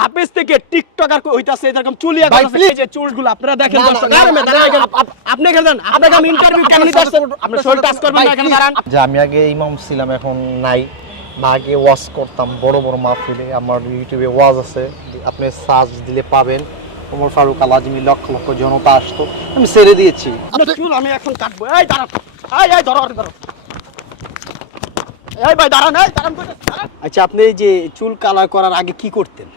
হাফেজ থেকে টিকটকার হইতাছে এরকম চুলিয়া করতেছে এই যে চুলগুলো আপনারা দেখেন দর্শক আপনি এখানে দাঁড়ান আপনাকে আমি ইন্টারভিউ কেন নিতে আসছি আপনি শরীর টাচ করবেন না এখানে দাঁড়ান যে আমি আগে ইমাম ছিলাম এখন নাই বা আগে ওয়াজ করতাম বড় বড় মাহফিলে আমার ইউটিউবে ওয়াজ আছে আপনি সার্চ দিলে পাবেন ওমর ফারুক আল আজমি লক্ষ লক্ষ জনতা আসতো আমি ছেড়ে দিয়েছি চুল আমি এখন কাটবো এই দাঁড়ান এই ধরো এই ভাই দাঁড়ান আচ্ছা আপনি এই যে চুল কালার করার আগে কি করতেন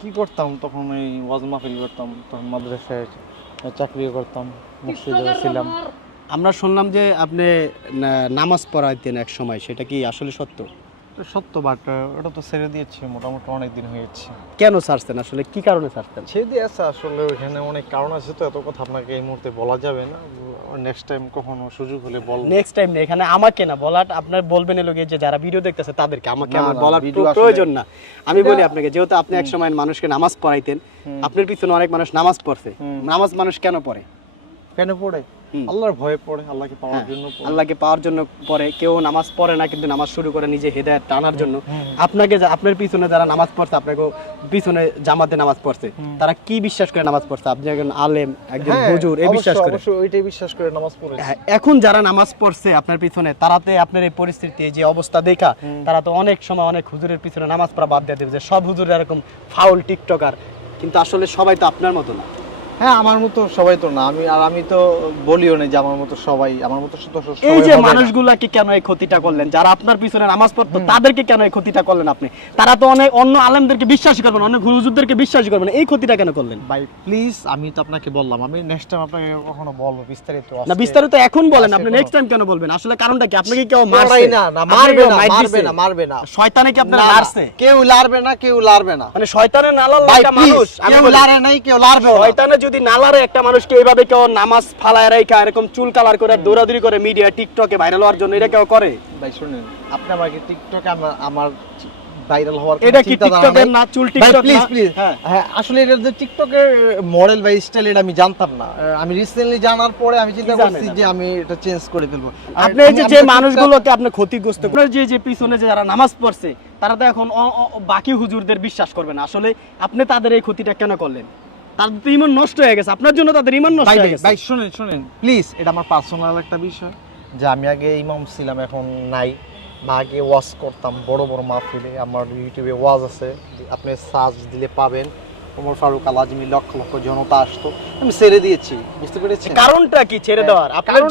কি করতাম তখন এই ওয়াজ মাহফিল করতাম তখন মাদ্রাসায় চাকরি করতাম মসজিদে ছিলাম আমরা শুনলাম যে আপনি নামাজ পড়াইতেন এক সময় সেটা কি আসলে সত্য সত্য বাট ওটা তো ছেড়ে দিয়েছি মোটামুটি অনেক দিন হয়েছে কেন ছাড়তেন আসলে কি কারণে ছাড়তেন ছেড়ে দিয়েছে আসলে ওখানে অনেক কারণ আছে তো এত কথা আপনাকে এই মুহূর্তে বলা যাবে না নেক্সট টাইম কখনো সুযোগ হলে বলবো নেক্সট টাইম না এখানে আমাকে না বলার আপনার বলবেন এর লগে যে যারা ভিডিও দেখতেছে তাদেরকে আমাকে না, আমার না, বলার ভিডিও আসলে- প্রয়োজন না আমি বলি আপনাকে যেহেতু আপনি এক সময় মানুষকে নামাজ পড়াইতেন আপনার পিছনে অনেক মানুষ নামাজ পড়ছে নামাজ মানুষ কেন পড়ে কেন পড়ে আল্লাহর ভয়ে পড়ে আল্লাহকে পাওয়ার জন্য পড়ে। আল্লাহকে পাওয়ার জন্য পড়ে কেউ নামাজ পড়ে না কিন্তু নামাজ শুরু করে নিজে হেদায়েত টানার জন্য আপনাকে আপনার পিছনে যারা নামাজ পড়ছে আপনাকে পিছনে জামাতে নামাজ পড়ছে তারা কি বিশ্বাস করে নামাজ পড়ছে আপনি একজন আলেম একজন হ্যাঁ, হুজুর এই বিশ্বাস করে অবশ্যই ওইটাই বিশ্বাস করে নামাজ পড়েছি হ্যাঁ, এখন যারা নামাজ পড়ছে আপনার পিছনে তারাতে আপনার এই পরিস্থিতি এই যে অবস্থা দেখা তারা তো অনেক সময় অনেক হুজুরের পিছনে নামাজ পড়া বাদ দিয়ে দেবে যে সব হুজুর এরকম ফাউল টিকটকার কিন্তু আসলে সবাই তো আপনার মতো না হ্যাঁ আমার মতো সবাই তো না আমি তো বলিও না যে আমার মতো সবাই আমার মতো এই যে মানুষগুলাকে কেন এই ক্ষতিটা করলেন যারা আপনার পিছনে নামাজ পড়তো তাদেরকে কেন এই ক্ষতিটা করলেন আপনি তারা তো অনেক অন্য আলেমদেরকে বিশ্বাস করবেন অনেক হুজুরদেরকে বিশ্বাস করবেন এই ক্ষতিটা কেন করলেন ভাই প্লিজ আমি তো আপনাকে বললাম আমি নেক্সট টাইম আপনাকে কখনো বলবো বিস্তারিত না বিস্তারিত এখন বলেন আপনি নেক্সট টাইম কেন বলবেন আসলে কারণটা কি আপনাকে কেউ মারছে না মারবে না শয়তানে কি আপনার মারছে কেউ লারবে না কেউ লারবে না মানে শয়তানে নালাল ভাই একটা মানুষ কেউ লারে নাই কেউ লারবে না শয়তানে যদি নালারে একটা মানুষকে এইভাবে কেউ নামাজ ফালায় রাখা এরকম চুল কালার করে দৌড়াদৌড়ি করে মিডিয়া টিকটকে ভাইরাল হওয়ার জন্য এটা কেউ করে ভাই শুনেন আপনি আমাকে টিকটকে আমার ভাইরাল হওয়ার এটা কি টিকটকের না চুল টিকটক প্লিজ না প্লিজ হ্যাঁ আসলে এটা যে টিকটকের মডেল বা স্টাইল এটা আমি জানতাম না আমি রিসেন্টলি জানার পরে আমি চিন্তা করছি যে আমি এটা চেঞ্জ করে ফেলবো আপনি এই যে মানুষগুলোকে আপনি ক্ষতিগ্রস্ত আপনার যে পিছনে যে যারা নামাজ পড়ছে তারা তো এখন বাকি হুজুরদের বিশ্বাস করবে না আসলে আপনি তাদের এই ক্ষতিটা কেন করলেন তাদের তো ঈমান নষ্ট হয়ে গেছে আপনার জন্য তাদের ঈমান নষ্ট হয়ে গেছে ভাই শুনেন প্লিজ এটা আমার পার্সোনাল একটা বিষয় যে আমি আগে ইমাম ছিলাম এখন নাই বা আগে ওয়াজ করতাম বড় বড় মাহফিলে আমার ইউটিউবে ওয়াজ আছে আপনি সার্চ দিলে পাবেন ওমর ফারুক আল আজমি লক্ষ লক্ষ জনতা আসতো আমি ছেড়ে দিয়েছি বুঝতে পেরেছেন কারণটা কি ছেড়ে দেওয়ার আপনার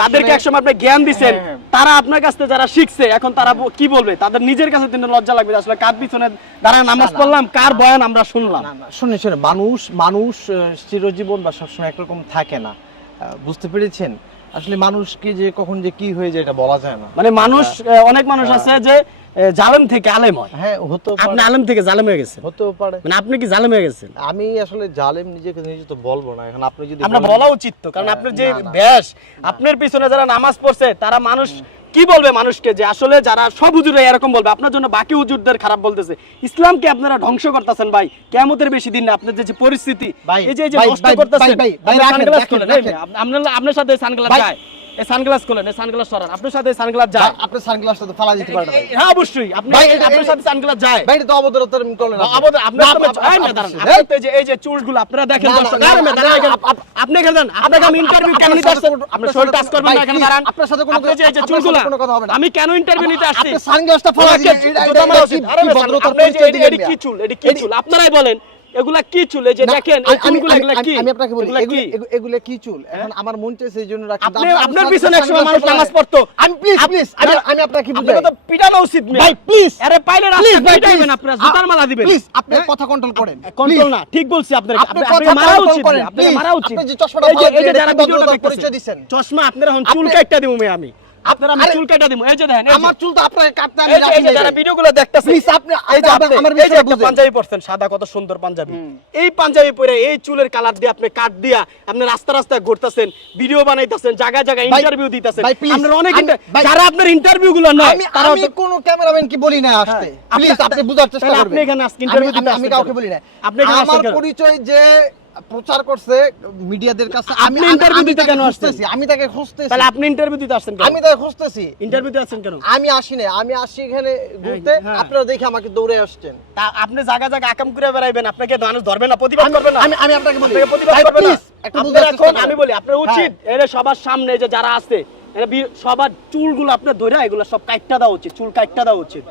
যাদেরকে একসময় আপনি জ্ঞান দিবেন তারা আপনার কাছ থেকে যারা শিখছে এখন তারা কি বলবে তাদের নিজের কাছে কিন্তু লজ্জা লাগবে আসলে কার পিছনে দাঁড়ায় নামাজ পড়লাম কার বয়ান আমরা শুনলাম শুনে মানুষ চিরজীবন বা সবসময় একরকম থাকে না বুঝতে পেরেছেন আসলে মানুষকে যে কখন যে কি হয়ে যায় এটা বলা যায় না মানে মানুষ অনেক মানুষ আছে যে জালেম থেকে আলেম হয় হ্যাঁ হতে পারে আপনি আলেম থেকে জালেম হয়ে গেছেন হতেও পারে মানে আপনি কি জালেম হয়ে গেছেন আমি আসলে জালেম নিজে তো বলবো না এখন আপনি যদি আমরা বলা উচিত তো কারণ আপনার যে ব্যাস আপনার পিছনে যারা নামাজ পড়ছে তারা মানুষ কি বলবে মানুষকে যে আসলে যারা সব হুজুরে এরকম বলবে আপনার জন্য বাকি হুজুরদের খারাপ বলতেছে ইসলামকে আপনারা ধ্বংস করতেছেন ভাই কিয়ামতের বেশি দিন না আপনার যে পরিস্থিতি এই যে নষ্ট করতেছেন সানগ্লাস খোলেন আপনার সাথে সানগ্লাস যায় এই সানগ্লাস খোলেন এই সানগ্লাস সরান আপনার সাথে সানগ্লাস যায় আপনার সানগ্লাসটা তো ফালা দিতে পারবেন হ্যাঁ অবশ্যই আপনার সাথে সানগ্লাস যায় ভাই তো অবদরতা করলেন আপনার এই যে চুলগুলো আপনারা দেখেন দর্শক আপনি এখানে দাঁড়ান আপনাকে আমি ইন্টারভিউ কেন নিতে আসছি আপনি শরীর টাচ করবেন না এখানে দাঁড়ান আপনার সাথে কোনো কথা হবে না আমি কেন ইন্টারভিউ নিতে আসছি আপনি সানগ্লাসটা ফালা দিতে এটি কি চুল আপনারাই বলেন এগুলা কি চুল এই যে দেখেন এই চুলগুলো এগুলা কি আমি আপনাকে বলি এগুলা কি চুল এখন আমার মন চাইছে এইজন্য রাখি আপনি আপনার পিছনে একসময় মানুষ নামাজ পড়তো আমি প্লিজ আমি আপনাকে কি বুঝাই আপনাকে তো পিটানো উচিত ভাই প্লিজ আরে পাইলে রাস্তা পিটাইবেন আপনারা জুতার মালা দিবেন প্লিজ আপনি কথা কন্ট্রোল করেন কন্ট্রোল না ঠিক বলছি আপনারা আপনি মারা উচিত আপনাকে মারা উচিত আপনি যে চশমাটা এই যে যারা ভিডিওটা পরিচয় দিবেন চশমা আপনারা এখন চুল কাটটা দিমু আমি আপনারা আমি চুল কাটা দিমু এই যে দেখেন আমার চুল তো আপনাকে কাটতে আমি রাখি এই যে যারা ভিডিওগুলো দেখতাছেন প্লিজ আপনি এই যে আমার এই যে একটা পাঞ্জাবি পরছেন সাদা কত সুন্দর পাঞ্জাবি এই পাঞ্জাবি পরে এই চুলের কালার দিয়ে আপনি কাট দিয়া আপনি রাস্তা রাস্তায় ঘুরতাছেন ভিডিও বানাইতাছেন জায়গা জায়গা ইন্টারভিউ দিতাছেন আপনারা অনেক যারা আপনার ইন্টারভিউ গুলো নয় আমি কোন ক্যামেরাম্যান কি বলি না আসতে প্লিজ আপনি বুঝার চেষ্টা করবেন আপনি এখানে আজকে ইন্টারভিউ দিতে আমি কাউকে বলি না আপনি আমার পরিচয় যে প্রচার করছে মিডিয়াদের কাছে। আপনি ইন্টারভিউ দিতে কেন আসছেন? আমি তাকে খুঁজতেছি। তাহলে আপনি ইন্টারভিউ দিতে আসছেন কেন? আমি তাকে খুঁজতেছি। ইন্টারভিউ দিতে আসছেন কেন? আমি আসি না, আমি আসি এখানে ঘুরতে, হ্যাঁ। আপনারা দেখে আমাকে দৌড়ে আসছেন। তা আপনি জায়গা জায়গা আকাম করে বেড়াইবেন, আপনাকে মানুষ ধরবে না, প্রতিবাদ করবে না? আমি আপনাকে বলি, আপনাকে প্রতিবাদ ভাই, করবে না? please, একটু আপনার বুঝার চেষ্টা এখন করেন। আমি বলি আপনার উচিত হ্যাঁ। এর সবার সামনে যে যারা আছে এরা সবার চুলগুলো আপনার ধরে এগুলো সব কাটটা দেওয়া উচিত, চুল কাটটা দেওয়া উচিত।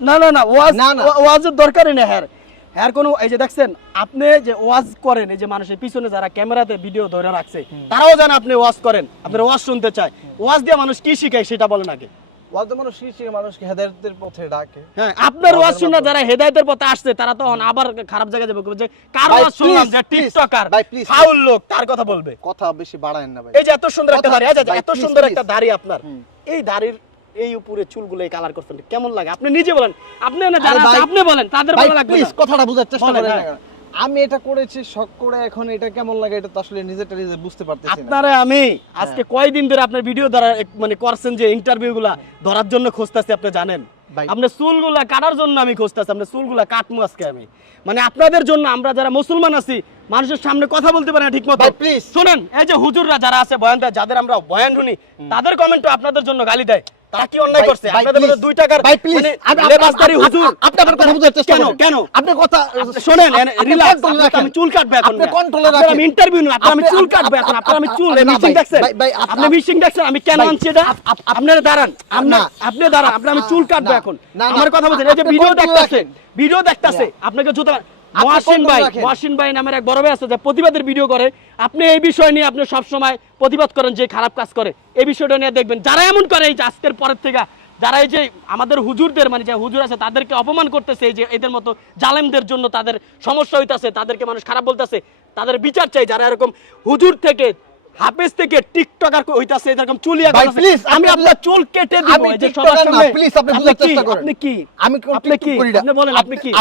না না না, ওয়াজ না, না। ওয়াজের দরকারই নেই। হ্যার কোনো এই যে দেখছেন আপনি যে ওয়াজ করেন, এই যে মানুষের পিছনে যারা ক্যামেরাতে ভিডিও ধরে রাখছে তারাও জানে আপনি ওয়াজ করেন, আপনার ওয়াজ শুনতে চায়। ওয়াজ দিয়ে মানুষ কি শিখায় সেটা বলেন আগে। ওয়াজ মানুষ শিশির মানুষকে হেদায়েতের পথে ডাকে। হ্যাঁ, আপনার ওয়াজ শুনে যারা হেদায়েতের পথে আসছে তারা তখন আবার খারাপ জায়গায় যাবে, যে কার ভাই, ওয়াজ শুনলাম please, যে please, টিকটকার ভাই, please, ফাউল লোক তার কথা বলবে। কথা বেশি বাড়ায়েন না ভাই। এই যে এত সুন্দর একটা কথা- দাড়ি, আচ্ছা ভাই, এত please, সুন্দর please। একটা দাড়ি আপনার, এই দাড়ির এই উপরে চুলগুলো এই কালার করছেন কেমন লাগে? আপনি নিজে বলেন, আপনি না যারা আরে আছে ভাই, আপনি বলেন, তাদের ভাই, ভালো লাগবে প্লিজ না? কথাটা বুঝার চেষ্টা বলেন, করেন না হ্যাঁ। কেন? আমি এটা করেছি শখ করে, এখন এটা কেমন লাগে এটা তো আসলে নিজেরটা নিজে বুঝতে পারতেছি না। আপনারে আমি আজকে কয়দিন ধরে আপনার ভিডিও ধরা মানে করছেন যে ইন্টারভিউ গুলা ধরার জন্য খুঁজতেছি, আপনি জানেন? ভাই। আপনার চুলগুলা কাটার জন্য আমি খুঁজতেছি, আপনার চুলগুলা কাটমু আজকে আমি। মানে আপনাদের জন্য আমরা যারা মুসলমান আছি, মানুষের সামনে কথা বলতে পারে না ঠিক মতো। ভাই, please। শুনেন, এই যে হুজুররা যারা আছে বয়ান দেয়, যাদের আমরা বয়ান শুনি, তাদের কমেন্টও আপনাদের জন্য গালি দেয়। তারা কি অন্যায় ভাই, করছে? ভাই, আপনাদের মধ্যে please, 2 টাকার ভাই, please, মানে আপনি- লেবাসদারি হুজুর। আপনি আমার কথা বুঝার চেষ্টা কেন করেন। কেন আপনি কথা আপনি শোনেন, আপনি রিল্যাক্স, control রাখেন। আমি চুল কাটবে এখন। আপনি control-এ আপনার রাখেন। আমি ইন্টারভিউ না, আপনার আমি আপনি- চুল আপনি- কাটবে এখন। আপনার আমি চুল না, মিশিং ভাই, দেখছেন? ভাই, ভাই, আপনি মিশিং দেখছেন আমি কেন ভাই, আনছি এটা? আপনারা দাঁড়ান, না। আপনি দাঁড়ান, আপনি আমি চুল কাটবে না, এখন। না, না। আমার কথা বলছেন, এই যে আপনি ভিডিও control দেখতাছে, রাখেন। ভিডিও দেখতাছে, আপনাকে জুতা আপনি মহাসিন control ভাই, রাখেন। মহাসিন ভাই নামের এক বড় ভাই আছে যে প্রতিবাদের ভিডিও করে। আপনি এই বিষয় নিয়ে আপনি সব সময় প্রতিবাদ করেন যে খারাপ কাজ করে, এই বিষয়টা নিয়ে দেখবেন যারা এমন করে, এই যে আজকের পরের থেকে যারা এই যে আমাদের হুজুরদের মানে যে হুজুর আছে তাদেরকে অপমান করতেছে, এই যে এদের মতো জালেমদের জন্য তাদের সমস্যা হইতাছে, তাদেরকে মানুষ খারাপ বলতেছে, তাদের বিচার চাই। যারা এরকম হুজুর থেকে হাফেজ থেকে টিকটকার হইতাছে, এরকম চুলিয়া ভাই, করতেছে, please, আমি আপনি- আপনার চুল কেটে দিব আমি এই যে টিকটকার সবার না, সামনে। please, আপনি আপনি বুঝার কি? চেষ্টা করেন। আপনি কি? আমি কোন আপনি টিকটক কি? করি না। আপনি বলেন আপনি কি?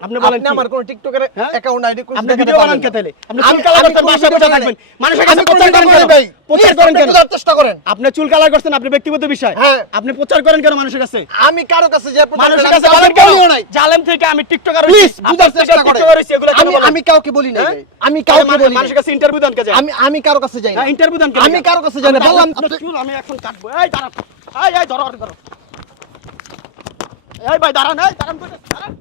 আপনি বলেন আপনি কি? আমার কোন টিকটকের হ্যাঁ? অ্যাকাউন্ট আইডি করে আপনি ভিডিও বানান কে তাহলে? আপনি চুল কালার করতেন, কোনো বাসায় video বসে বানাই থাকবেন। নাই। মানুষের আমি কাছে কোনো প্রচার video করেন বানাই কেন? নাই। প্রচার Please, করেন আপনি কেন? বুঝার চেষ্টা করেন। আপনি চুল কালার করছেন, আপনি ব্যক্তিগত বিষয়। হ্যাঁ। আপনি প্রচার করেন কেন মানুষের কাছে? আমি কারো কাছে যে প্রচার মানুষের করি, কাছে আমি বলেন কাউকে কেন? বলিও নাই। জালেম থেকে আমি টিকটকার প্লিজ হইছি, বুঝার আপনার থেকে চেষ্টা করেন। টিকটকার হইছি, এগুলো কেন বলেন? আমি কাউকে বলি না হ্যাঁ? ভাই। আমি কাউকে বলি না। মানুষের কাছে ইন্টারভিউ দেন কে যায়? আমি কারো কাছে যাই না। ইন্টারভিউ দেন কে? আমি কারো কাছে যাই না। বললাম আপনার চুল আমি এখন কাটবো। এই দাঁড়ান, এই ধরো, এই ভাই দাঁড়ান, এই দাঁড়ান।